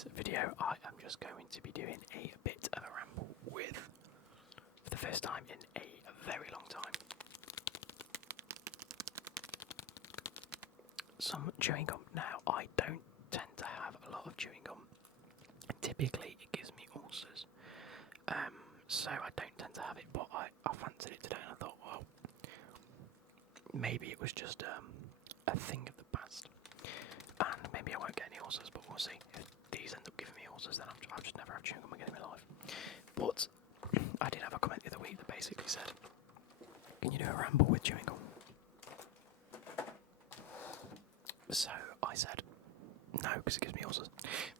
today's video, I am just going to be doing a bit of a ramble with, for the first time in a very long time, some chewing gum. Now, I don't tend to have a lot of chewing gum. Typically, it gives me ulcers, so I don't tend to have it, but I fancied it today and I thought, well, maybe it was just a thing of the past, and maybe I won't get any ulcers, but we'll see. If these end up giving me ulcers, then I'll just never have chewing gum again in my life. But I did have a comment the other week that basically said, can you do a ramble with chewing gum? So I said, no, because it gives me ulcers.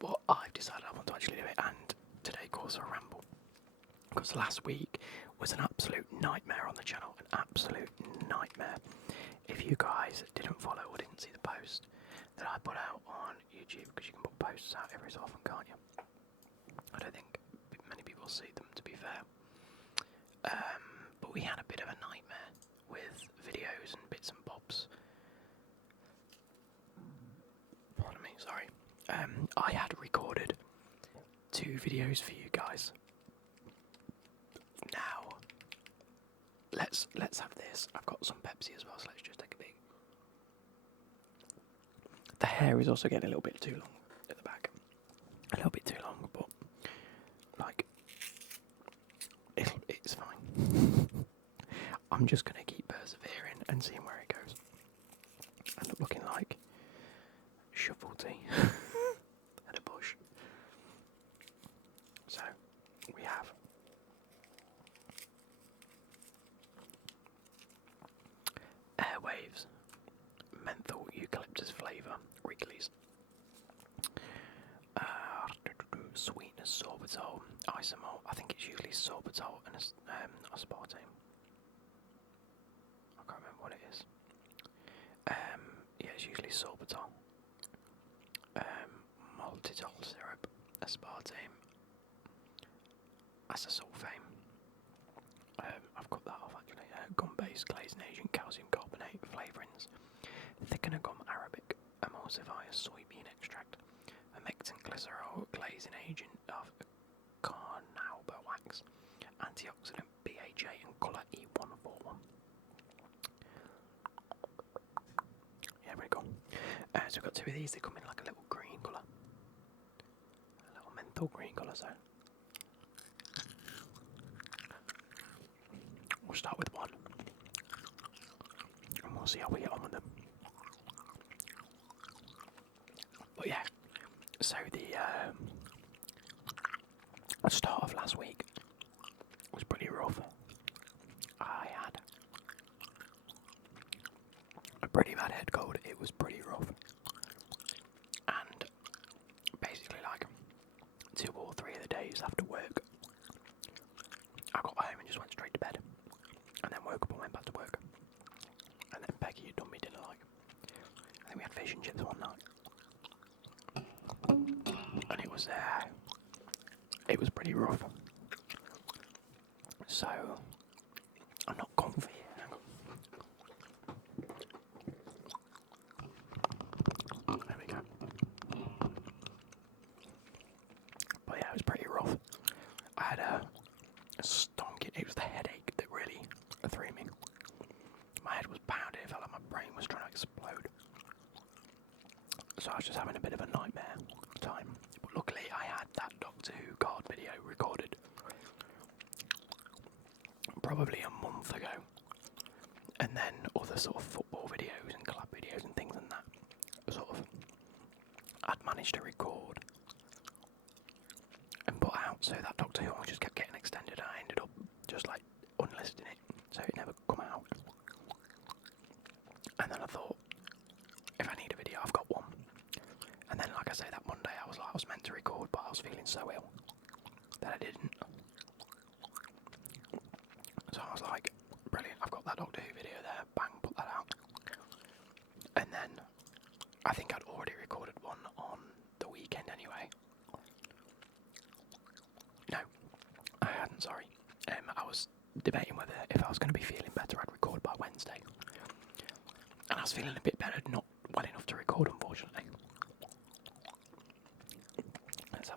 But I've decided I want to actually do it, and today calls for a ramble. Because last week was an absolute nightmare on the channel, an absolute nightmare. If you guys didn't follow or didn't see the post that I put out on YouTube, because you can put posts out every so often, can't you? I don't think many people see them, to be fair. But we had a bit of a nightmare with videos and bits and bobs. Pardon me, sorry. I had recorded 2 videos for you guys. Now, let's have this. I've got some Pepsi as well, so let's just take a big. The hair is also getting a little bit too long at the back. A little bit too long, but like it's fine. I'm just gonna keep persevering and seeing where it goes. I end up looking like shovel tea at a bush. So we have Airwaves menthol eucalyptus flavour Wrigley's, sweetness sorbitol isomalt. I think it's usually sorbitol and aspartame. I can't remember what it is. Yeah, it's usually sorbitol, maltitol syrup, aspartame, acesulfame. I've cut that off actually. Gum-based glazed agent, calcium carbonate flavourings, thickener gum arabic, emulsifier soybean extract, amectin glycerol glazing agent of carnauba wax, antioxidant BHA and colour E141. Yeah, very cool. So we've got 2 of these. They come in like a little green colour, a little menthol green colour. So we'll start with one, and we'll see how we get on with them. But yeah, so the start of last week was pretty rough. I had a pretty bad head cold. It was pretty rough, and basically like 2 or 3 of the days after work, I got home and just went straight to bed, and then woke up and went back to work, and then Peggy had done me dinner. Like, I think we had fish and chips one night, and it was pretty rough. So I'm not comfy. There we go. But yeah, it was pretty rough. I had a stonking. It was the headache that really threw me. My head was pounding. It felt like my brain was trying to explode. So I was just having a bit of a nightmare time. But luckily I had that Doctor Who card video recorded probably a month ago. And then other sort of football videos and club videos and things and that sort of I'd managed to record and put out, so that Doctor Who just kept getting extended and I ended up just like unlisting it, so it never come out. And then I thought, if I need a video, I've got one. And then, like I say, that Monday I was meant to record, but I was feeling so ill that I didn't. So I was like, brilliant, I've got that Doctor Who video there, bang, put that out. And then, I think I'd already recorded one on the weekend anyway. No, I hadn't, sorry. I was debating whether, if I was going to be feeling better, I'd record by Wednesday. And I was feeling a bit better, not well enough to record, unfortunately.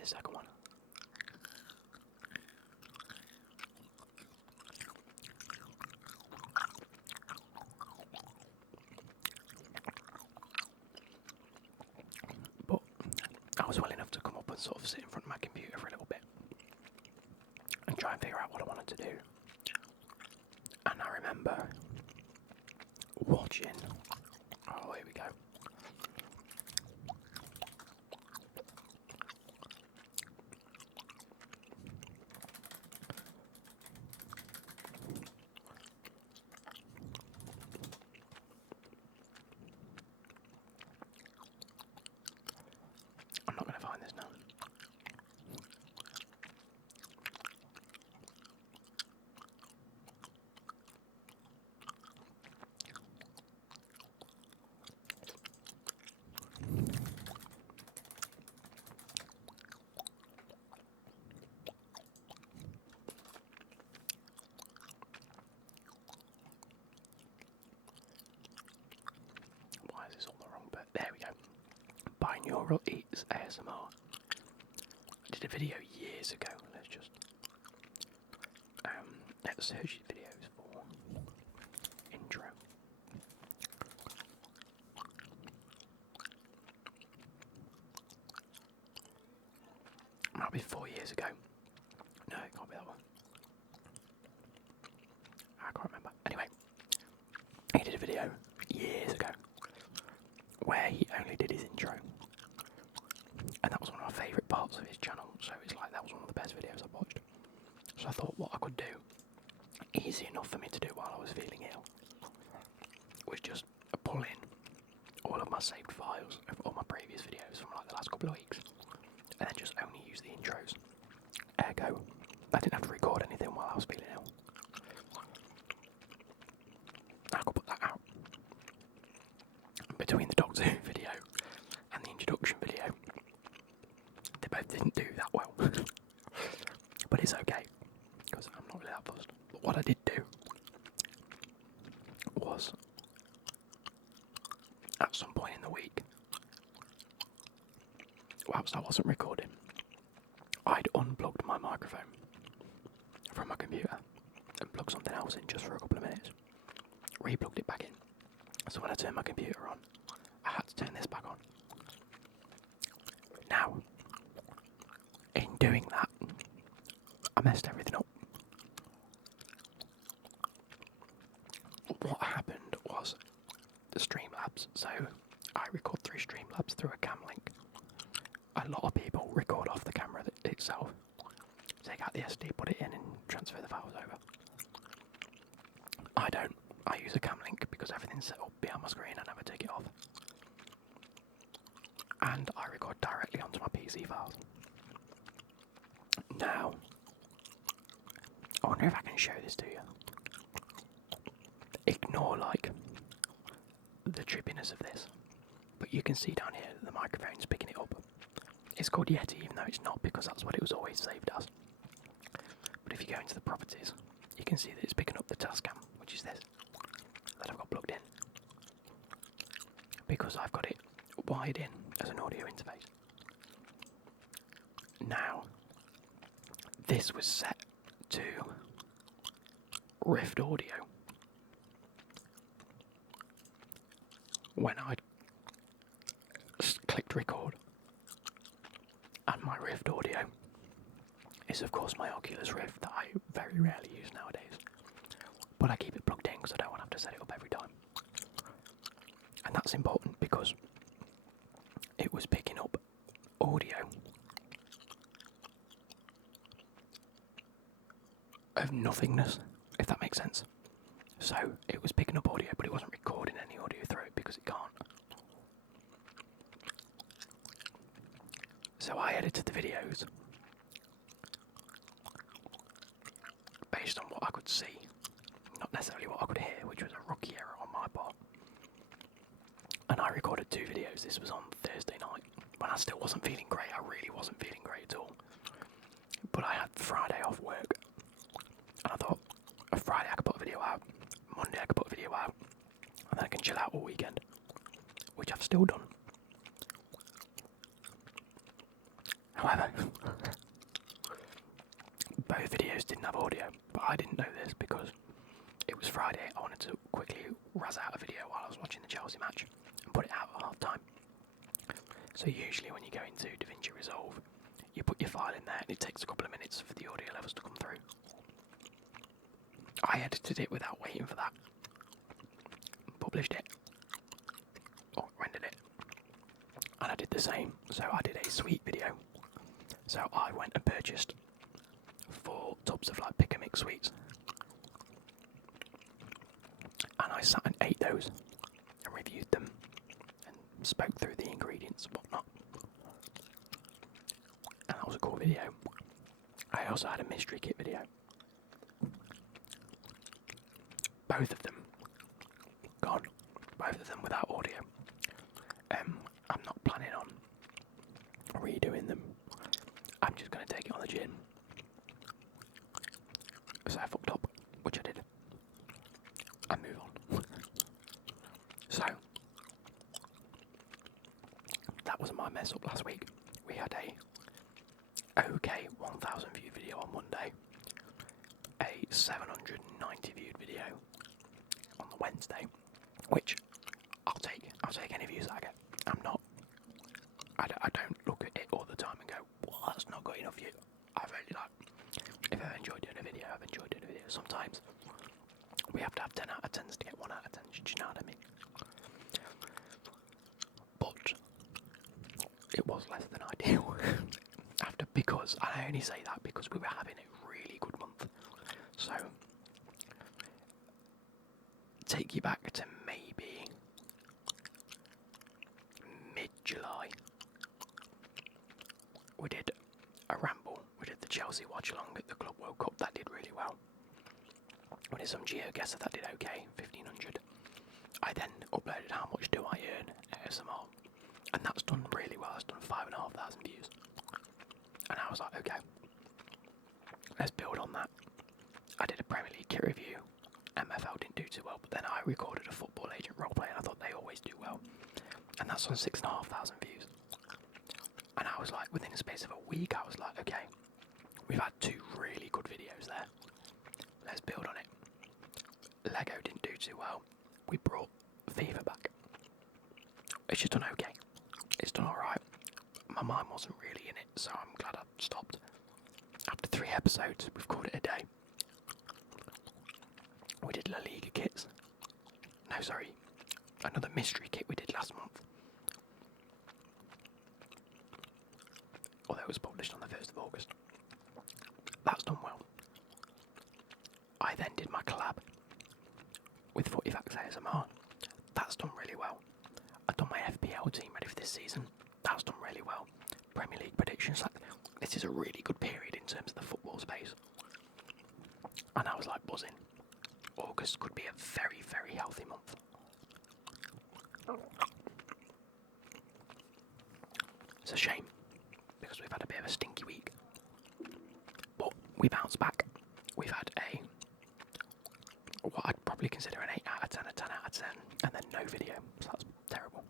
this second one. But I was well enough to come up and sort of sit in front of my computer for a little bit and try and figure out what I wanted to do. And I remember watching. Oh, here we go. I'm not going to find this now. Why is this all the wrong bit? There we go. Binaural Eats ASMR. I did a video years ago. Let's search videos for intro. Might be 4 years ago. No, it can't be that one. I can't remember. Anyway, he did a video years ago where he only did his intro. And that was one of my favourite parts of his channel, so it's like that was one of the best videos I've watched. So I thought what I could do, easy enough for me to do while I was feeling ill, was just pull in all of my saved files of all my previous videos from like the last couple of weeks, and then just only use the intros. Ergo, I didn't have to record anything while I was feeling ill. I could put that out. Between the Doctor Who video and the introduction video, they both didn't do that well. But it's okay, because I'm not really that fussed. But what I did do was, at some point in the week, whilst I wasn't recording, I'd unplugged my microphone from my computer and plugged something else in just for a couple of minutes. Replugged it back in. So when I turned my computer on, I had to turn this back on. Now, in doing that, I messed everything up. What happened was the Streamlabs. So I record through Streamlabs through a cam link. A lot of people record off the camera itself. Take out the SD, put it in, and transfer the files over. I don't. I use a cam link because everything's set up behind my screen. I never take it off. And I record directly onto my PC files. Now, I wonder if I can show this to you. Ignore, like, the trippiness of this. But you can see down here that the microphone's picking it up. It's called Yeti, even though it's not, because that's what it was always saved as. But if you go into the properties, you can see that it's picking up the Tascam, which is this, that I've got plugged in. Because I've got it wired in as an audio interface. Now, this was set to Rift Audio when I clicked record, and my Rift Audio is of course my Oculus Rift that I very rarely use nowadays, but I keep it plugged in because I don't want to have to set it up every time. And that's important because it was picking up audio of nothingness, if that makes sense. So it was picking up audio, but it wasn't recording any audio through it because it can't. So I edited the videos based on what I could see, not necessarily what I could hear, which was a rookie error on my part. And I recorded 2 videos. This was on Thursday night, when I still wasn't feeling great. I really wasn't feeling great at all. But I had Friday off work, and I thought, Friday I could put a video out, Monday I could put a video out, and then I can chill out all weekend, which I've still done. However, both videos didn't have audio, but I didn't know this because it was Friday. I wanted to quickly razz out a video while I was watching the Chelsea match and put it out at half time. So usually when you go into DaVinci Resolve, you put your file in there and it takes a couple of minutes for the audio levels to come through. I edited it without waiting for that. Published it. Or rendered it. And I did the same. So I did a sweet video. So I went and purchased 4 tubs of like pick and mix sweets. And I sat and ate those and reviewed them and spoke through the ingredients and whatnot. And that was a cool video. I also had a mystery kit video. Both of them gone. Both of them without audio. I'm not planning on redoing them. I'm just going to take it on the gym. So I fucked up, which I did. And move on. So, that was my mess up last week. We had a okay 1,000 view video on Monday. A 790 viewed video on the Wednesday, which I'll take any views that I get. I don't look at it all the time and go, well, that's not got enough views. I really like, if I've enjoyed doing a video, I've enjoyed doing a video. Sometimes we have to have 10 out of 10s to get 1 out of 10, do you know what I mean? But it was less than ideal. Because I only say that because we were having a really good month. So take you back to maybe mid-July. We did a ramble. We did the Chelsea watch along at the Club World Cup. That did really well. We did some GeoGuessr. That did okay, 1,500. I then uploaded How Much Do I Earn ASMR, and that's done really well. It's done 5,500 views. And I was like, okay, let's build on that. I did a Premier League kit review. MFL didn't do too well, but then I recorded a Football Agent roleplay, and I thought they always do well. And that's on 6,500 views. And I was like, within the space of a week, I was like, okay, we've had 2 really good videos there. Let's build on it. Lego didn't do too well. We brought FIFA back. It's just done okay. It's done alright. My mind wasn't really in it, so I'm glad I stopped. After 3 episodes, we've called it a day. We did La Liga kits. No, sorry. Another mystery kit we did last month. Although it was published on the 1st of August. That's done well. I then did my collab with 40 Facts ASMR. That's done really well. I've done my FPL team ready for this season. That's done really well. Premier League predictions. Like, this is a really good period in terms of the football space. And I was like buzzing. August could be a very, very healthy month. It's a shame because we've had a bit of a stinky week. But we bounced back. We've had what I'd probably consider an 8 out of 10, a 10 out of 10, and then no video. So that's terrible.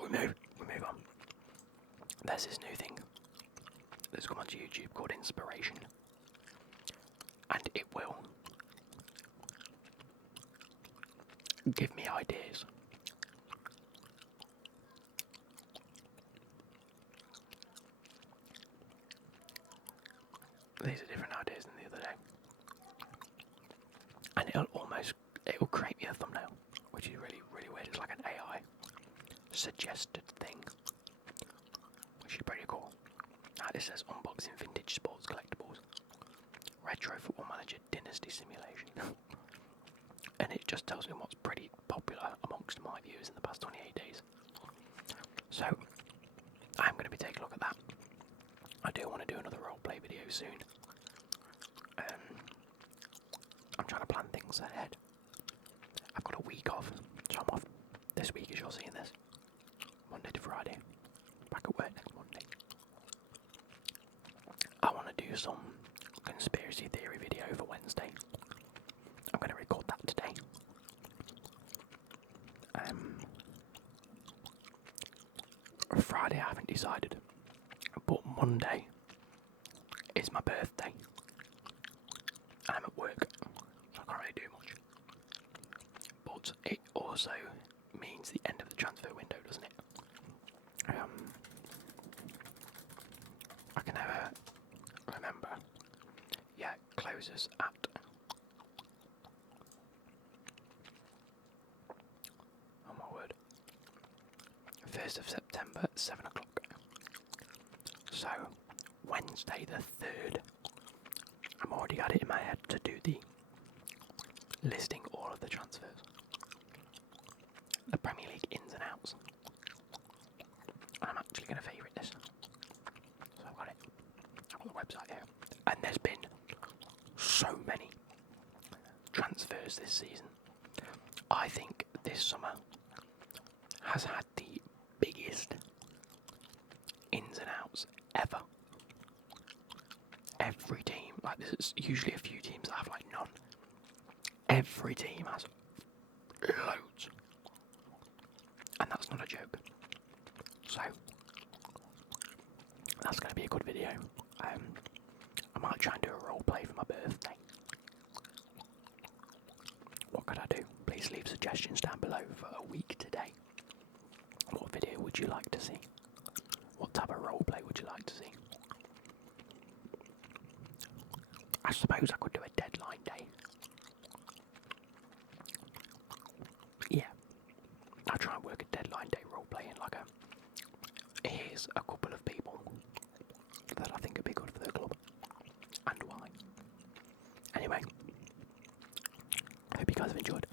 We move on. There's this new thing that's come onto YouTube called Inspiration. And it will give me ideas. These are different ideas than the other day. And it'll create me a thumbnail, which is really, really weird. It's like an AI suggested thing, which is pretty cool. Now this says unboxing vintage sports collectibles, retro football manager dynasty simulation. And it just tells me what's pretty popular amongst my viewers in the past 28 days. So I'm going to be taking a look at that. I do want to do another roleplay video soon. I'm trying to plan things ahead. I've got a week off, so I'm off this week as you're seeing this. Monday to Friday. Back at work next Monday. I want to do some conspiracy theory video for Wednesday. I'm going to record that today. Friday I haven't decided. But Monday is my birthday, and I'm at work, so I can't really do much. But it also means the end of the transfer window, doesn't it? I can never remember. Yeah, it closes at... Oh my word. 1st of September at 7 o'clock. So, Wednesday the 3rd, I'm already got it in my head to do the listing all of the transfers. The Premier League ins and outs. And I'm actually going to favourite this. So I've got it. I've got the website here. And there's been so many transfers this season. I think this summer has had the biggest ins and outs ever. Every team, like there's usually a few teams that have like none. Every team has loads. And that's not a joke. So, that's going to be a good video. I might try and do a role play for my birthday. What could I do? Please leave suggestions down below for a week today. What video would you like to see? What type of role play would you like to see? I suppose I could do a deadline day. Yeah. I'll try and work a deadline day role play in like here's a couple of people that I think would be good for the club. And why. Anyway, I hope you guys have enjoyed.